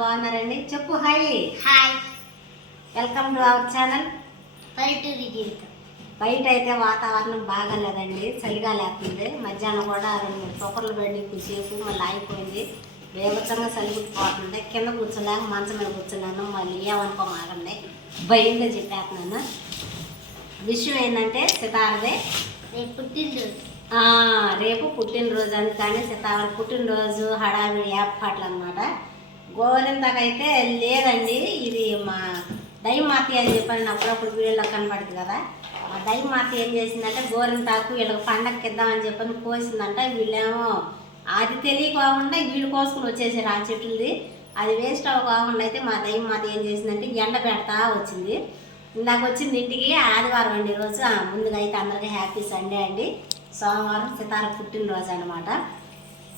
బాగున్నారండి? చెప్పు hi hi welcome to our channel పల్లెటూరి జీవితం బయట అయితే వాతావరణం బాగాలేదండి చలిగా లేస్తుంది మధ్యాహ్నం కూడా రెండు మూడు సూపర్లు పడి కొద్దిసేపు మళ్ళీ ఆగిపోయింది. వేగంగా చలి పుట్టిపోతుంది కింద కూర్చోలేక మంచం మీద కూర్చున్నాను. మళ్ళీ ఏమనుకోమాకండి భయంగా చెప్పేస్తున్నాను. విషయం ఏంటంటే సితారదే. రేపు పుట్టినరోజు. రేపు పుట్టినరోజు అందుకని సీతావళి పుట్టినరోజు హడావిడి ఏర్పాట్లు అనమాట గోరింతకైతే లేదండి. ఇది మా దైమాతి అని చెప్పని అప్పుడప్పుడు వీడియోలో కనబడుతుంది కదా. ఆ దైమాతి ఏం చేసిందంటే గోరింతాకు వీళ్ళకి పండగకి ఇద్దామని చెప్పని కోసిందంట. వీళ్ళేమో అది తెలియకోకుండా వీళ్ళు కోసుకుని వచ్చేసారు ఆ చెట్లది. అది వేస్ట్ అవ్వకుండా అయితే మా దైమాత ఏం చేసిందంటే ఎండ పెడతా వచ్చింది. ఇందాక వచ్చింది ఇంటికి ఆదివారం అండి రోజు. ముందుగా అయితే అందరికీ హ్యాపీ సండే అండి. సోమవారం సితార పుట్టినరోజు అనమాట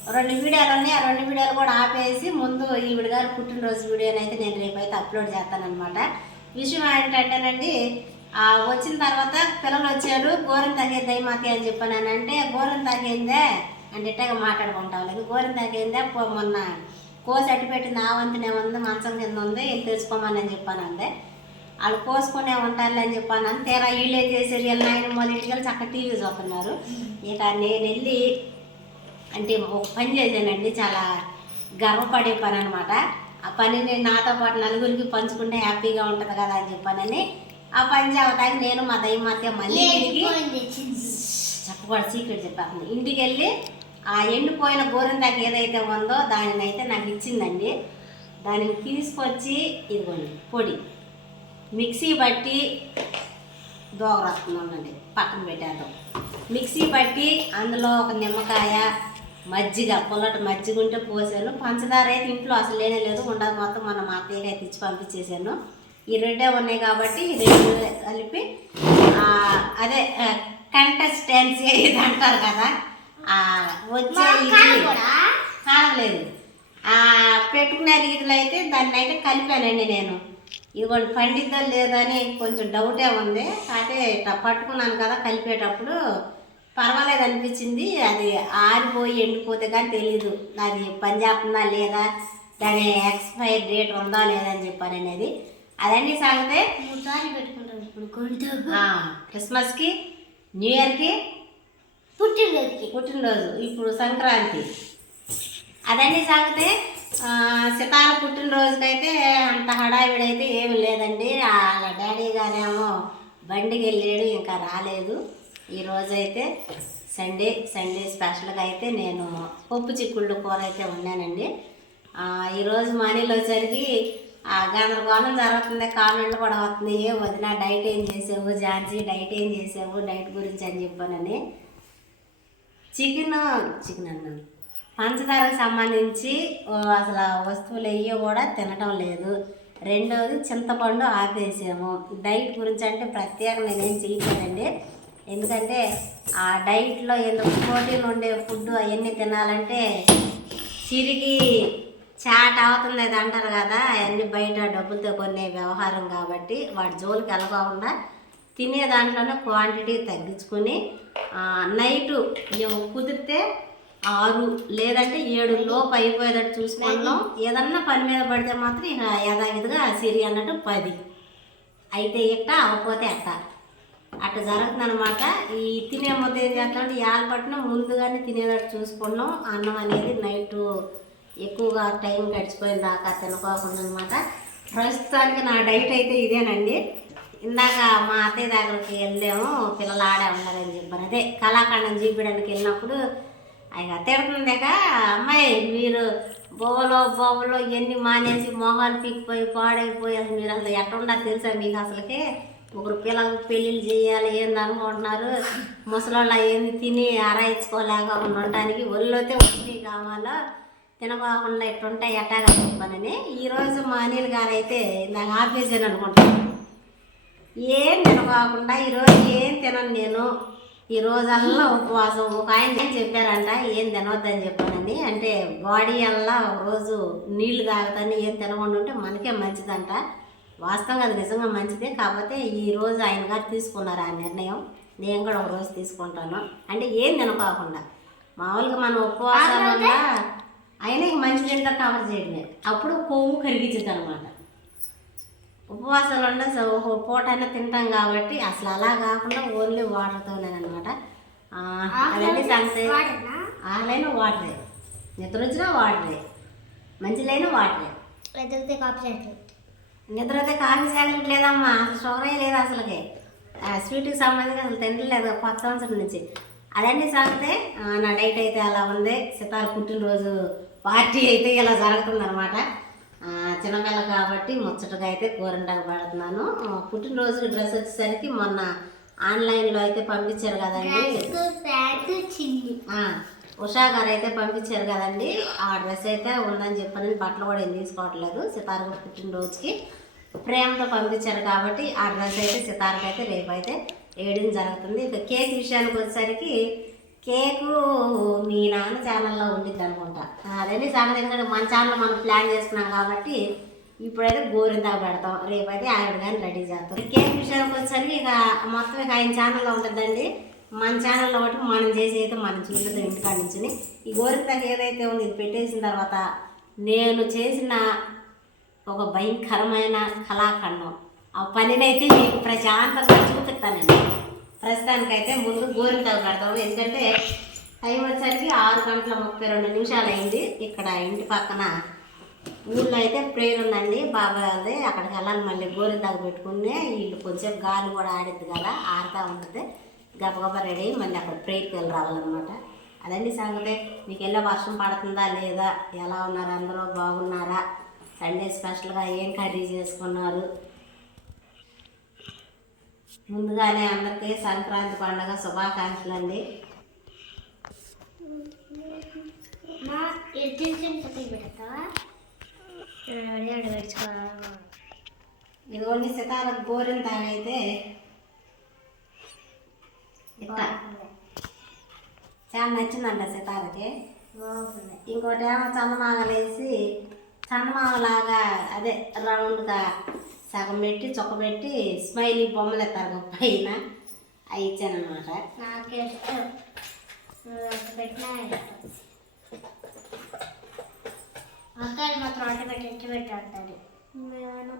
రెండు వీడియోలు ఉన్నాయి. ఆ రెండు వీడియోలు కూడా ఆపేసి ముందు ఈవిడ గారు పుట్టినరోజు వీడియోని అయితే నేను రేపు అయితే అప్లోడ్ చేస్తానమాట విషయం ఏంటంటేనండి వచ్చిన తర్వాత పిల్లలు వచ్చారు గోరం తగ్గేద్దాయి మాకే అని చెప్పాను అంటే గోరం తగ్గిందే అంటే ఇట్టగా మాట్లాడుకుంటాం లేదు గోరం తగ్గిందే పో- మొన్న కోసి అట్టి పెట్టింది ఆ వంతునే ఉంది మంచం కింద ఉంది వెళ్ళి తెచ్చుకోమని అని చెప్పాను అందే వాళ్ళు కోసుకునే ఉంటారులే అని చెప్పాను అని తీరా వీళ్ళు ఏం చేశారు వీళ్ళ నాయన మొదటి వెళ్ళి చక్కగా టీవీ చూస్తున్నారు. ఇక నేను వెళ్ళి అంటే ఒక పని చేశానండి చాలా గర్వపడే పని అనమాట ఆ పనిని నాతో పాటు నలుగురికి పంచుకుంటే హ్యాపీగా ఉంటుంది కదా అని చెప్పానని ఆ పని చేయడానికి నేను మా దయ్యమాత మళ్ళీ పోయింది? చెప్పకూడదు సీక్రెట్ చెప్పాను ఇంటికి వెళ్ళి ఆ ఎండిపోయిన గోరింతాకు ఏదైతే ఉందో దానిని అయితే నాకు ఇచ్చిందండి. దానిని తీసుకొచ్చి ఇదిగోండి పొడి. మిక్సీ బట్టి దోగరాస్తుందండి పక్కన పెట్టాను మిక్సీ పట్టి అందులో ఒక నిమ్మకాయ మజ్జిగ పుల్లటి మజ్జిగ ఉంటే పోసాను. పంచదార అయితే ఇంట్లో అసలు లేనే లేదు. ఉండదు మొత్తం మన మా అత్తయ్యకి అయితే ఇచ్చి పంపించేసాను. ఈ రెండే ఉన్నాయి కాబట్టి ఈ రెండు కలిపి అదే కంటెస్టెన్సీ ఇది అంటారు కదా. వచ్చే ఆ పెట్టుకునే రీతిలో అయితే దాన్ని అయితే కలిపానండి నేను. ఇదిగోండి పండిద్దో లేదో అని కొంచెం డౌటే ఉంది. అయితే ఇట్లా పట్టుకున్నాను కదా కలిపేటప్పుడు. పర్వాలేదు అనిపించింది. అది ఆరిపోయి ఎండిపోతే కానీ తెలియదు అది పని చేస్తుందా లేదా దాని ఎక్స్పైర్ డేట్ ఉందా లేదా అని చెప్పాను అనేది. అదండి సాగితే. పెట్టుకుంటాం ఇప్పుడు క్రిస్మస్కి న్యూ ఇయర్కి పుట్టినరోజుకి. పుట్టినరోజు ఇప్పుడు సంక్రాంతి. అదండి సాగితే సితార పుట్టినరోజుకైతే అంత హడావిడైతే ఏమి లేదండి. వాళ్ళ డాడీ గారేమో బండికి వెళ్ళాడు ఇంకా రాలేదు. ఈరోజైతే సండే సండే స్పెషల్గా అయితే నేను పప్పు చిక్కుళ్ళు కూర అయితే ఉన్నానండి ఈరోజు మనీలో వచ్చరికి ఆ గందరగోళం జరుగుతుంది కామెంట్లు కూడా వస్తుంది. ఏ వదిన డైట్ ఏం చేసావు ఝాన్సీ డైట్ ఏం చేసావు డైట్ గురించి అని చెప్పానని చికెన్ చికెన్ అన్నాను పంచదారకు సంబంధించి అసలు వస్తువులు అయ్యి కూడా తినటం లేదు. రెండోది చింతపండు ఆపేసాము. డైట్ గురించి అంటే ప్రత్యేకంగా నేనేం చేయట్లేదండి ఎందుకంటే ఆ డైట్లో ఎందుకు ప్రోటీన్ ఉండే ఫుడ్ అవన్నీ తినాలంటే చిరిగి చాట్ అవుతుంది అది అంటారు కదా అవన్నీ బయట డబ్బులతో కొనే వ్యవహారం కాబట్టి వాటి జోలికి వెళ్ళకుండా తినే దాంట్లోనే క్వాంటిటీ తగ్గించుకొని నైటు మేము కుదిరితే ఆరు లేదంటే ఏడు లోపు అయిపోయేటట్టు చూసుకుంటాం ఏదన్నా పని మీద పడితే మాత్రం ఇక యథావిధిగా సిరి అన్నట్టు పది. అయితే ఇట్ట అవ్వకపోతే అట్ట. అట్లా జరుగుతుందనమాట ఈ తినే ముద్ద ఏం చేస్తామంటే యాలపట్నం ముందుగానే తినేటట్టు చూసుకున్నాం అన్నం అనేది నైట్ ఎక్కువగా టైం గడిచిపోయిన దాకా తినకోకుండా అనమాట ప్రస్తుతానికి నా డైట్ అయితే ఇదేనండి. ఇందాక మా అత్తయ్య దగ్గరికి వెళ్ళాము పిల్లలు ఆడే ఉన్నారని చెప్పాను అదే కళాఖండం చూపించడానికి వెళ్ళినప్పుడు ఇక తిడుతుందాక అమ్మాయి మీరు బొవ్వలో బొవ్వలో ఇవన్నీ మానేసి మొహాలు పీకిపోయి పాడైపోయి అసలు మీరు అసలు ఎట్టుండా తెలుసా మీకు అసలుకి? ఒకరు పిల్లలకు పెళ్ళిళ్ళు చేయాలి ఏంది అనుకుంటున్నారు? ముసలోళ్ళు ఏంది తిని ఆరాయించుకోలేక ఉండటానికి ఒళ్ళోతే వచ్చి కావాలో? తినకోకుండా ఎట్లుంటాయి ఎట్టాగా చెప్పానని ఈరోజు మా అనిల్ గారు అయితే నాకు ఆపేసాను అనుకుంటాను ఏం తినకోకుండా ఈరోజు ఏం తినను నేను? ఈ రోజల్లా ఉపవాసం. ఒక ఆయన చెప్పారంట ఏం తినవద్దని చెప్పానని. అంటే బాడీ అల్లా రోజు నీళ్ళు తాగుతాను ఏం తినకుండా ఉంటే మనకే మంచిదంట. వాస్తవంగా అది నిజంగా మంచిదే. కాకపోతే ఈ రోజు ఆయన గారు తీసుకున్నారు ఆ నిర్ణయం. నేను కూడా ఒక రోజు తీసుకుంటాను. అంటే ఏం తినకోకుండా మామూలుగా మనం ఉపవాసాల వల్ల అయినా ఇక మంచి నీళ్ళతో కవర్ చేయడమే. అప్పుడు కొవ్వు కరిగించింది అనమాట ఉపవాసాలు ఉండే ఒక పూట అయినా తింటాం కాబట్టి అసలు అలా కాకుండా ఓన్లీ వాటర్తోనే అనమాట అదండి ఆలైన వాటరే నిద్ర వచ్చినా వాటరే మంచిలైన వాటరే కాపీ నిద్ర అయితే కాఫీ చాక్లెట్ లేదమ్మా అసలు షుగరే లేదు అసలుకి. స్వీట్కి సంబంధించి అసలు తినలేదు కొత్త సంవత్సరం నుంచి. అదండి సంగతే. నా డైట్ అయితే అలా ఉంది. సితార పుట్టినరోజు పార్టీ అయితే ఇలా జరుగుతుంది అనమాట చిన్నపిల్ల కాబట్టి ముచ్చటగా అయితే కూరంటాకు పెడుతున్నాను. పుట్టినరోజు డ్రెస్ వచ్చేసరికి మొన్న ఆన్లైన్లో అయితే పంపించారు కదండి. ఉషా గారు అయితే పంపించారు కదండి. ఆ డ్రెస్ అయితే ఉందని చెప్పని బట్టలు కూడా ఏం తీసుకోవట్లేదు. సితార పుట్టినరోజుకి ప్రేమతో పంపించారు కాబట్టి ఆ డ్రెస్ అయితే సితారకు అయితే రేపు అయితే వేయడం జరుగుతుంది. ఇక కేక్ విషయానికి వచ్చేసరికి కేకు మీ నాన్న ఛానల్లో ఉండిద్ది అనుకుంటా. అదండి సంగతి ఎందుకంటే మన ఛానల్ మనం ప్లాన్ చేసుకున్నాం కాబట్టి ఇప్పుడైతే గోరిందా పెడతాం. రేపైతే ఆవిడ కానీ రెడీ చేస్తాం కేక్ విషయానికి వచ్చేసరికి ఇక మొత్తం ఇక ఆయన ఛానల్లో ఉంటుందండి. మన ఛానల్లో ఒకటి మనం చేసేది మనం చూడదు ఇంటికాడ నుంచి ఈ గోరిందాకి ఏదైతే ఉంది ఇది పెట్టేసిన తర్వాత నేను చేసిన ఒక భయంకరమైన కళాఖండం. ఆ పనినైతే మీకు ప్రశాంతంగా చూపిస్తానండి. ప్రస్తుతానికైతే ముందు గోరింటాకు పెడతాము ఎందుకంటే టైం వచ్చేసరికి ఆరు గంటల ముప్పై రెండు నిమిషాలు అయింది. ఇక్కడ ఇంటి పక్కన ఊళ్ళో అయితే ప్రేయర్ ఉందండి. బాబా అది అక్కడికి వెళ్ళాలి మళ్ళీ గోరింటాకు పెట్టుకునే. వీళ్ళు కొంచెం గాలి కూడా ఆడిద్ది కదా ఆడుతూ ఉంటుంది గబగబా రెడీ అయ్యి మళ్ళీ అక్కడ ప్రేయర్కి వెళ్ళి రావాలన్నమాట. అదండి సంగతి. మీకు వెళ్ళే వర్షం పడుతుందా లేదా? ఎలా ఉన్నారు అందరూ? బాగున్నారా? సండే స్పెషల్గా ఏం కర్రీ చేసుకున్నారు? ముందుగానే అందరికీ సంక్రాంతి పండుగ శుభాకాంక్షలు అండి. ఇదిగోండి సితార గోరిన తాగైతే ఇట్లా. చాలా నచ్చిందంట సితారకి. బాగుంది ఇంకోటి ఏమో చందమాగలేసి చందమాగలాగా అదే రౌండ్గా సగం పెట్టి చొక్క పెట్టి స్మైలీ బొమ్మలు ఎత్తారు పైన. అవి ఇచ్చానమాట అక్కలు మాత్రం వంట పెట్టి ఇంటి పెట్టి అంటారు మేము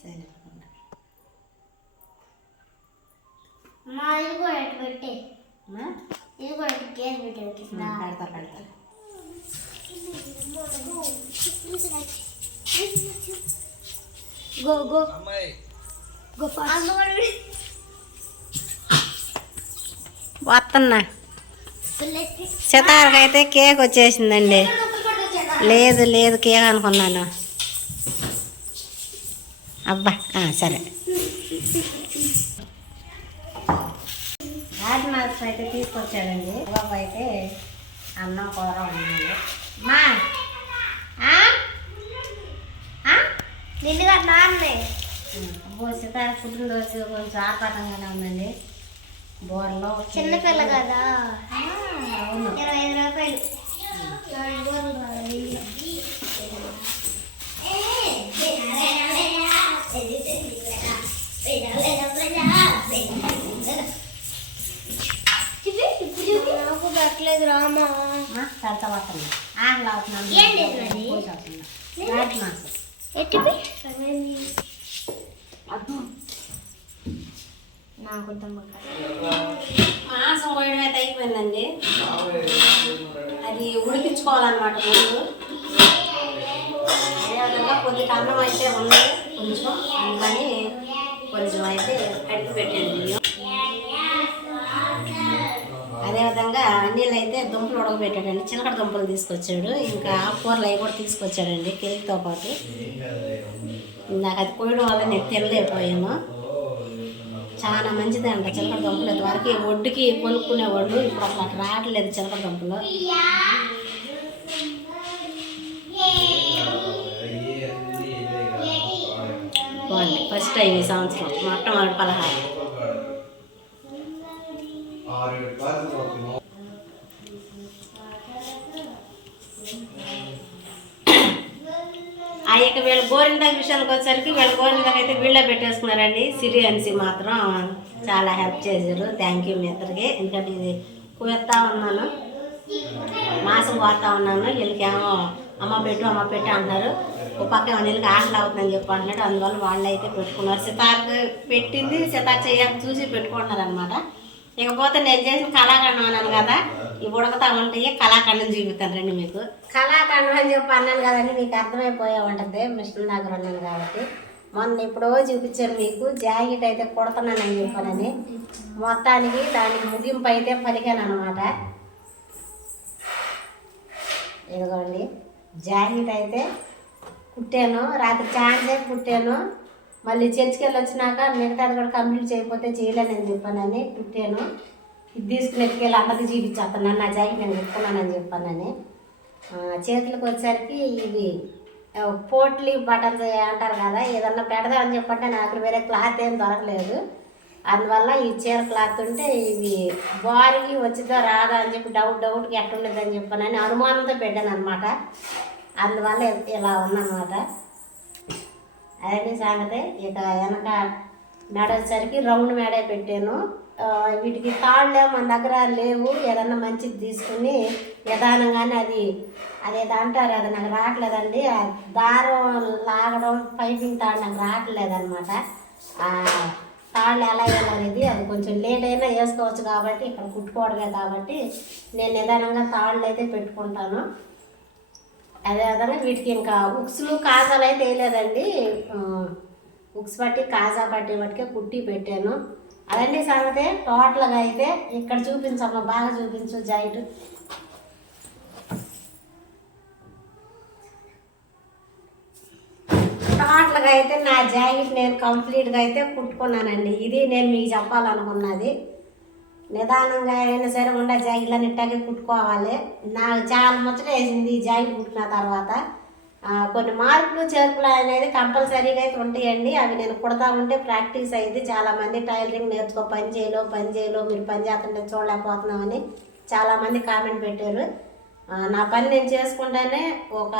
సరే. ఇది కూడా ఎట్టు పెట్టి. అమ్మా? ఇది కూడా ఎట్టు కేసు పెట్టి పెట్టిందా పెడతా పెడతా. Go go. గో వస్తున్నా. సితారకు అయితే కేక్ వచ్చేసిందండి. లేదు లేదు కేక్ అనుకున్నాను. అబ్బా ఆ, సరే. అయితే తీసుకొచ్చాడండి. బాబు అయితే అన్నం కూర ఉన్నాడు మా నాన్నే అబ్బో సితార పుట్టినరోజు కొంచెం ఆర్పాటంగానే ఉందండి. బోర్లో చిన్నపిల్ల కదా. ఇరవై ఐదు రూపాయలు. పెట్టలేదు రామా. పెడతా వస్తున్నా ఆకలి అవుతున్నాను నాకు మాంసం కోయడం అయితే అయిపోయిందండి. అది ఉడికించుకోవాలన్నమాట ముందు. అదేవిధంగా కొద్దిగా అన్నం అయితే ఉంది. కొంచెం అందుకని కొంచెం అయితే కడిగి పెట్టాను దుంపలు ఉడకబెట్టాడండి చిలకడ దుంపలు తీసుకొచ్చాడు. ఇంకా ఆకుకూరలు అవి కూడా తీసుకొచ్చాడండి కేక్తో పాటు. నాకు అది కోయడం వల్ల నేను తినలేకపోయాను. చాలా మంచిది చిలకడ దుంపలు. ఇంతవరకు ఒడ్డుకి కొనుక్కునేవాళ్ళు ఇప్పుడు అసలు అట్లా రావట్లేదు చిలకడ దుంపలు. బాగుంది ఫస్ట్ టైం ఈ సంవత్సరం. మొట్టమొదటి పలహారం. ఆ యొక్క వీళ్ళ గోరిందాక విషయానికి వచ్చేసరికి వీళ్ళ గోరిందాక అయితే వీళ్ళే పెట్టేసుకున్నారండి. సిరి అనిసి మాత్రం చాలా హెల్ప్ చేశారు. థ్యాంక్ యూ మీ ఇద్దరికి ఎందుకంటే ఇది కుయత్తా ఉన్నాను. మాసం కోస్తా ఉన్నాను. వీళ్ళకేమో అమ్మ పెట్టు అమ్మ పెట్టు అంటున్నారు. ఒక పక్క ఏమో వీళ్ళకి ఆకలి అవుతుందని చెప్పి అంటున్నాడు. అందువల్ల వాళ్ళు అయితే పెట్టుకున్నారు. సితార్ పెట్టింది. సితార్ చేయాలని చూసి పెట్టుకుంటున్నారు అనమాట ఇకపోతే నేను చేసిన కళాఖండం అన్నాను కదా ఉడకతా ఉంటాయి కళాఖండం చూపిస్తాను రండి మీకు. కళాఖండం అని చెప్పి అన్నాను కదండి మీకు అర్థమైపోయే ఉంటుంది. మిషన్ దగ్గర ఉన్నాను కాబట్టి. మొన్న ఎప్పుడో చూపించాను మీకు జాకెట్ అయితే కుడతానని చెప్పానని. మొత్తానికి దానికి ముగింపు అయితే పలికాను అనమాట ఇదిగోండి జాకెట్ అయితే కుట్టాను. రాత్రి చాలాసేపు కుట్టాను. మళ్ళీ చర్చికి వెళ్ళి వచ్చినాక మిగతాది కూడా కంప్లీట్ చేయకపోతే చేయలేనని చెప్పానని కుట్టాను. ఇది తీసుకుని ఎత్తుకెళ్ళి అందరికి చూపించేస్తున్నాను నా జాకెట్ నేను కుట్టుకున్నానని చెప్పానని అని చేతులకు వచ్చేసరికి ఇవి పోట్లీ బటన్స్ అంటారు కదా ఏదన్నా పెడదామని చెప్పంటే నాకు వేరే క్లాత్ ఏం దొరకలేదు. అందువల్ల ఈ చీర క్లాత్ ఉంటే ఇవి బారికి వచ్చిందో రాదా అని చెప్పి డౌట్ డౌట్కి ఎట్టుండదు అని చెప్పానని అనుమానంతో పెట్టాను అనమాట అందువల్ల ఇలా ఉందన్నమాట అదే సంగతి ఇక వెనక మెడ వచ్చేసరికి రౌండ్ మేడే పెట్టాను. వీటికి తాళ్ళే మన దగ్గర లేవు. ఏదన్నా మంచిది తీసుకుని నిదానంగానే అది అదేదో అంటారు అది నాకు రావట్లేదండి. ఆ దారం లాగడం పైపింగ్ తాడు నాకు రావట్లేదు అనమాట తాళ్ళు ఎలా వేయాలనేది అది కొంచెం లేట్ అయినా వేసుకోవచ్చు కాబట్టి ఇక్కడ కుట్టుకోవడమే కాబట్టి నేను నిదానంగా తాళ్ళు అయితే పెట్టుకుంటాను. అదే విధంగా వీటికి ఇంకా ఉక్స్లు కాజాలు అయితే వేయలేదండి. ఉక్స్ పట్టి కాజా పట్టి పట్టుకే కుట్టి పెట్టాను. అదండి సంగతి టోటల్గా అయితే ఇక్కడ చూపించమ్మా బాగా చూపించు జాయింట్. టోటల్గా అయితే నా జాకెట్ నేను కంప్లీట్గా అయితే కుట్టుకున్నానండి. ఇది నేను మీకు చెప్పాలనుకున్నది. నిదానంగా అయినా సరే ఉండే జాకెట్లను ఇట్టాగే కుట్టుకోవాలి. నాకు చాలా ముచ్చట వేసింది ఈ జాకెట్ కుట్టిన తర్వాత. కొన్ని మార్పులు చేర్పులు అనేది కంపల్సరీగా అయితే ఉంటాయండి. అవి నేను కుడతా ఉంటే ప్రాక్టీస్ అయింది చాలామంది టైలరింగ్ నేర్చుకో పని చేయలో పని చేయలో మీరు పని చేస్తుంటే చూడలేకపోతున్నామని చాలామంది కామెంట్ పెట్టారు. నా పని నేను చేసుకుంటేనే ఒక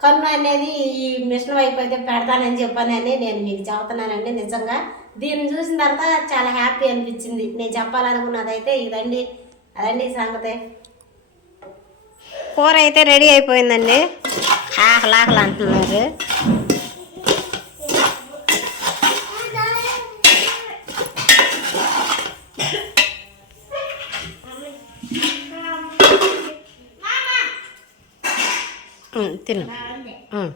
కన్ను అనేది ఈ మిషన్ వైపు అయితే పెడతానని చెప్పానని నేను మీకు చెబుతున్నానండి నిజంగా. దీన్ని చూసిన తర్వాత చాలా హ్యాపీ అనిపించింది. నేను చెప్పాలనుకున్నదైతే ఇదండి. అదండి సంగతే. కూర అయితే రెడీ అయిపోయిందండి ఆకలి ఆకలి అంటున్నారు ఉమ్, తిను ఉమ్.